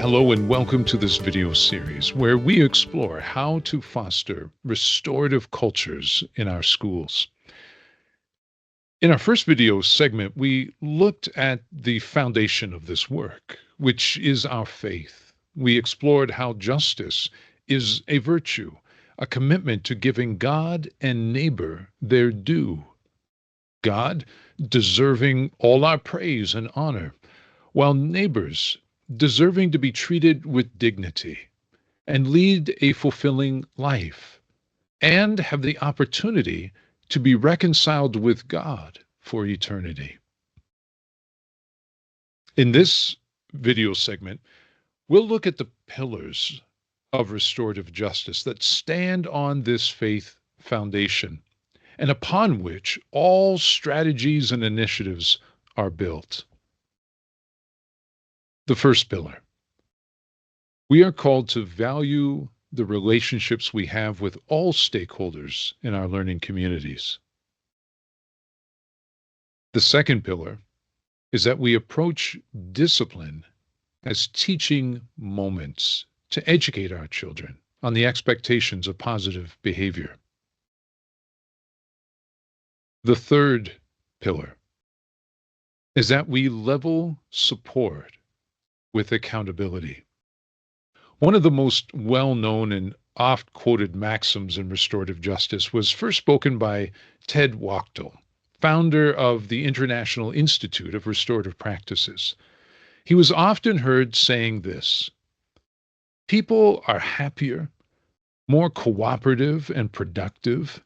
Hello and welcome to this video series where we explore how to foster restorative cultures in our schools. In our first video segment, we looked at the foundation of this work, which is our faith. We explored how justice is a virtue, a commitment to giving God and neighbor their due. God deserving all our praise and honor, while neighbors deserving to be treated with dignity and lead a fulfilling life and have the opportunity to be reconciled with God for eternity. In this video segment, we'll look at the pillars of restorative justice that stand on this faith foundation and upon which all strategies and initiatives are built. The first pillar. We are called to value the relationships we have with all stakeholders in our learning communities. The second pillar is that we approach discipline as teaching moments to educate our children on the expectations of positive behavior. The third pillar is that we level support with accountability. One of the most well-known and oft-quoted maxims in restorative justice was first spoken by Ted Wachtel, founder of the International Institute of Restorative Practices. He was often heard saying this: people are happier, more cooperative and productive,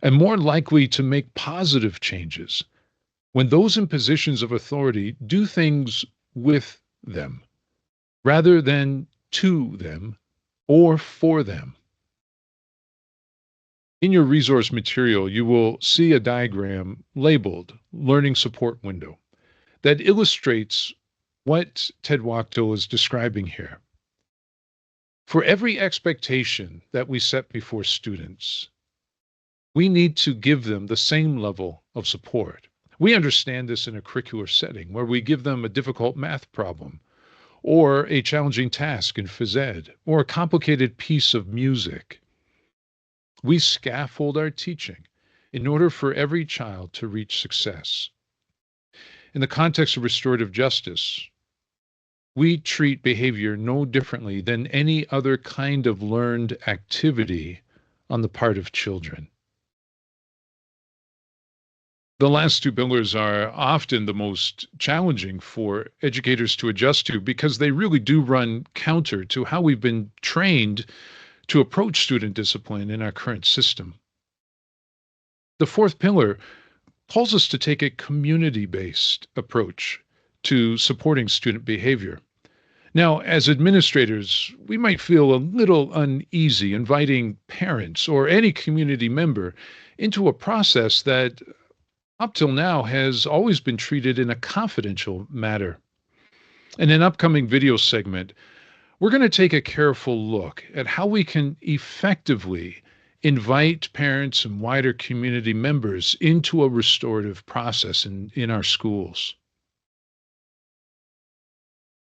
and more likely to make positive changes when those in positions of authority do things with them rather than to them or for them. In your resource material, you will see a diagram labeled Learning Support Window that illustrates what Ted Wachtel is describing here. For every expectation that we set before students, we need to give them the same level of support. We understand this in a curricular setting where we give them a difficult math problem, or a challenging task in phys ed, or a complicated piece of music. We scaffold our teaching in order for every child to reach success. In the context of restorative justice, we treat behavior no differently than any other kind of learned activity on the part of children. The last two pillars are often the most challenging for educators to adjust to because they really do run counter to how we've been trained to approach student discipline in our current system. The fourth pillar calls us to take a community-based approach to supporting student behavior. Now, as administrators, we might feel a little uneasy inviting parents or any community member into a process that up till now has always been treated in a confidential matter. In an upcoming video segment, we're going to take a careful look at how we can effectively invite parents and wider community members into a restorative process in our schools.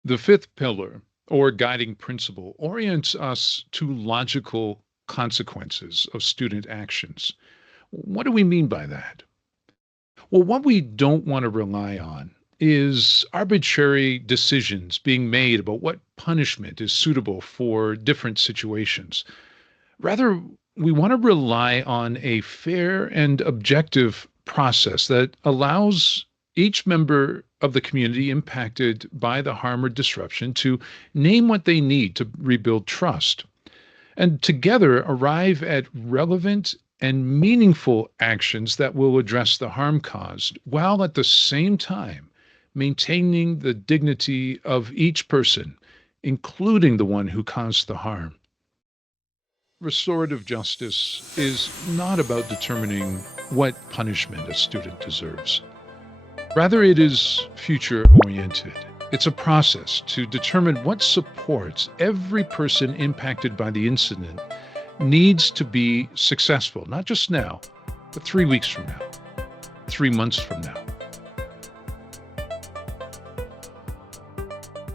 The fifth pillar, or guiding principle, orients us to logical consequences of student actions. What do we mean by that? Well, what we don't want to rely on is arbitrary decisions being made about what punishment is suitable for different situations. Rather, we want to rely on a fair and objective process that allows each member of the community impacted by the harm or disruption to name what they need to rebuild trust, and together arrive at relevant and meaningful actions that will address the harm caused, while at the same time maintaining the dignity of each person, including the one who caused the harm. Restorative justice is not about determining what punishment a student deserves. Rather, it is future-oriented. It's a process to determine what supports every person impacted by the incident needs to be successful, not just now, but 3 weeks from now, 3 months from now.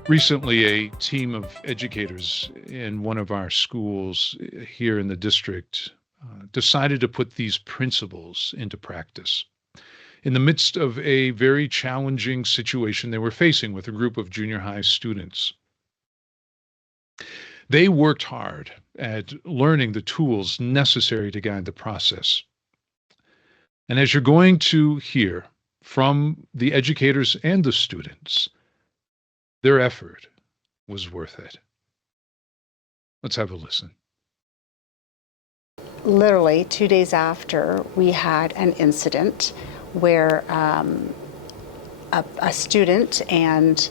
Recently, a team of educators in one of our schools here in the district decided to put these principles into practice in the midst of a very challenging situation they were facing with a group of junior high students. They worked hard at learning the tools necessary to guide the process. And as you're going to hear from the educators and the students, their effort was worth it. Let's have a listen. Literally 2 days after, we had an incident where a student and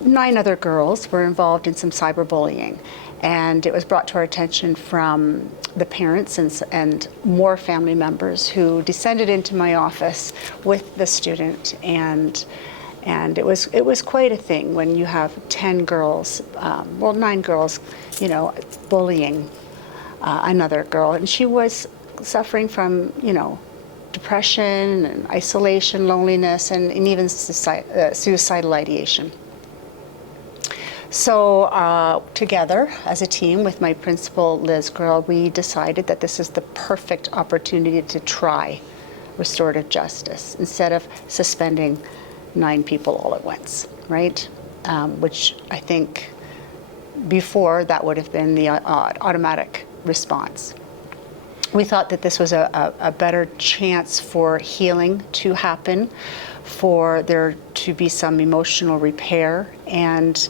9 other girls were involved in some cyberbullying. And it was brought to our attention from the parents and more family members who descended into my office with the student. And it was quite a thing when you have 10 girls, 9 girls, bullying another girl. And she was suffering from, depression and isolation, loneliness, and even suicidal ideation. So together as a team with my principal, Liz Girl, we decided that this is the perfect opportunity to try restorative justice instead of suspending 9 people all at once, right? Which I think before that would have been the automatic response. We thought that this was a better chance for healing to happen, for there to be some emotional repair, and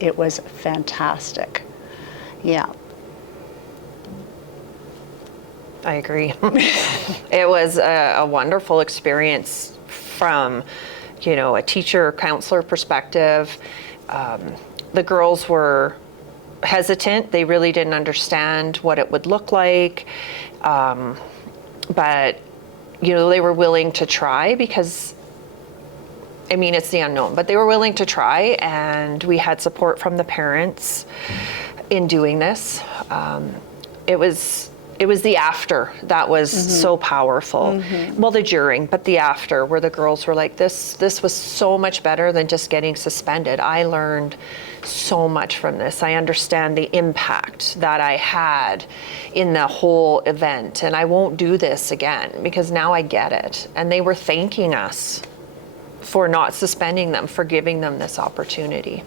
it was fantastic. Yeah. I agree. It was a wonderful experience from, a teacher, counselor perspective. The girls were hesitant. They really didn't understand what it would look like. But, they were willing to try because, it's the unknown, but they were willing to try, and we had support from the parents in doing this. It was the after that was so powerful. Well, the during, but the after, where the girls were like, this was so much better than just getting suspended. I learned so much from this. I understand the impact that I had in the whole event, and I won't do this again because now I get it. And they were thanking us for not suspending them, for giving them this opportunity.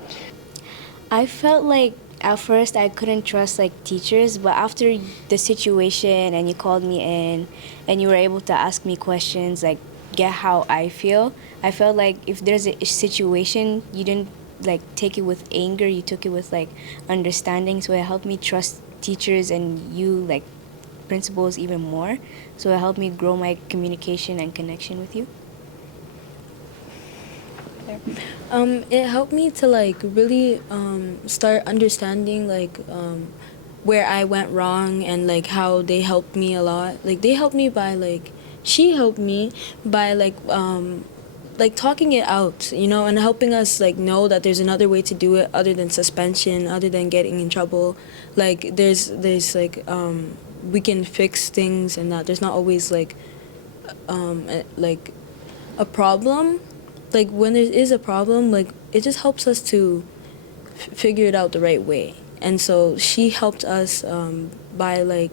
I felt like at first I couldn't trust teachers, but after the situation and you called me in and you were able to ask me questions, get how I felt like if there's a situation, you didn't take it with anger, you took it with understanding. So it helped me trust teachers and you principals even more. So it helped me grow my communication and connection with you. It helped me to really start understanding where I went wrong and how they helped me a lot. They helped me by she helped me by talking it out, and helping us know that there's another way to do it other than suspension, other than getting in trouble. There's we can fix things, and that there's not always a problem. When there is a problem, it just helps us to figure it out the right way. And so she helped us by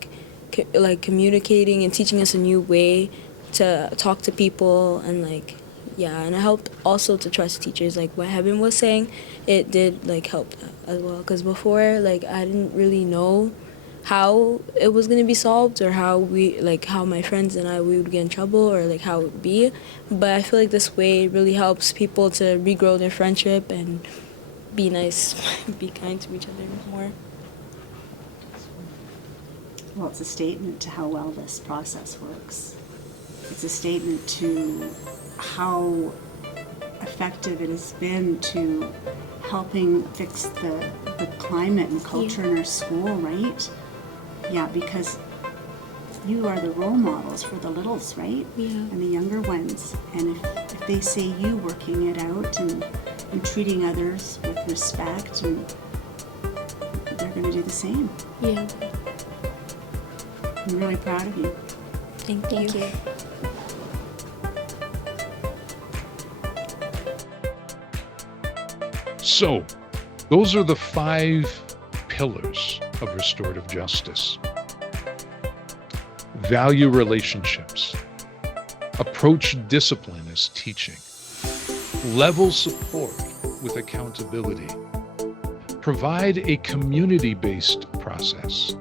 communicating and teaching us a new way to talk to people, and and it helped also to trust teachers. What Heaven was saying, it did help as well, because before I didn't really know how it was going to be solved, or how how my friends and we would get in trouble, or how it would be. But I feel this way really helps people to regrow their friendship and be nice, be kind to each other more. Well, it's a statement to how well this process works. It's a statement to how effective it has been to helping fix the climate and culture in our school, right? Yeah, because you are the role models for the littles, right? Yeah. And the younger ones. And if they see you working it out and treating others with respect, and they're going to do the same. Yeah. I'm really proud of you. Thank you. So, those are the 5 pillars of restorative justice. Value relationships. Approach discipline as teaching. Level support with accountability. Provide a community-based process.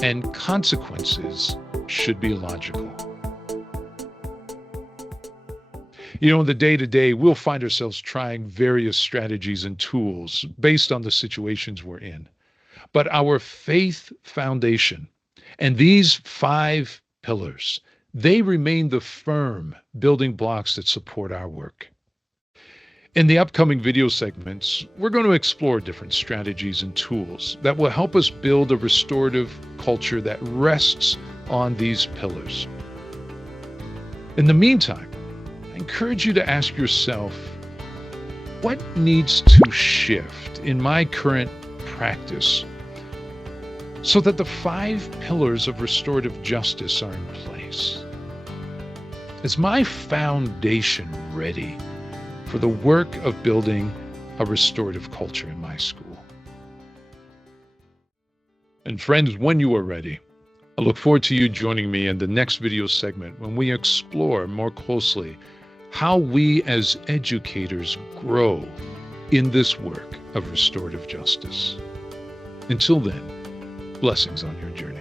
And consequences should be logical. You know, in the day-to-day, we'll find ourselves trying various strategies and tools based on the situations we're in. But our faith foundation and these 5 pillars, they remain the firm building blocks that support our work. In the upcoming video segments, we're going to explore different strategies and tools that will help us build a restorative culture that rests on these pillars. In the meantime, I encourage you to ask yourself, what needs to shift in my current practice so that the 5 pillars of restorative justice are in place? Is my foundation ready for the work of building a restorative culture in my school? And friends, when you are ready, I look forward to you joining me in the next video segment when we explore more closely how we as educators grow in this work of restorative justice. Until then, blessings on your journey.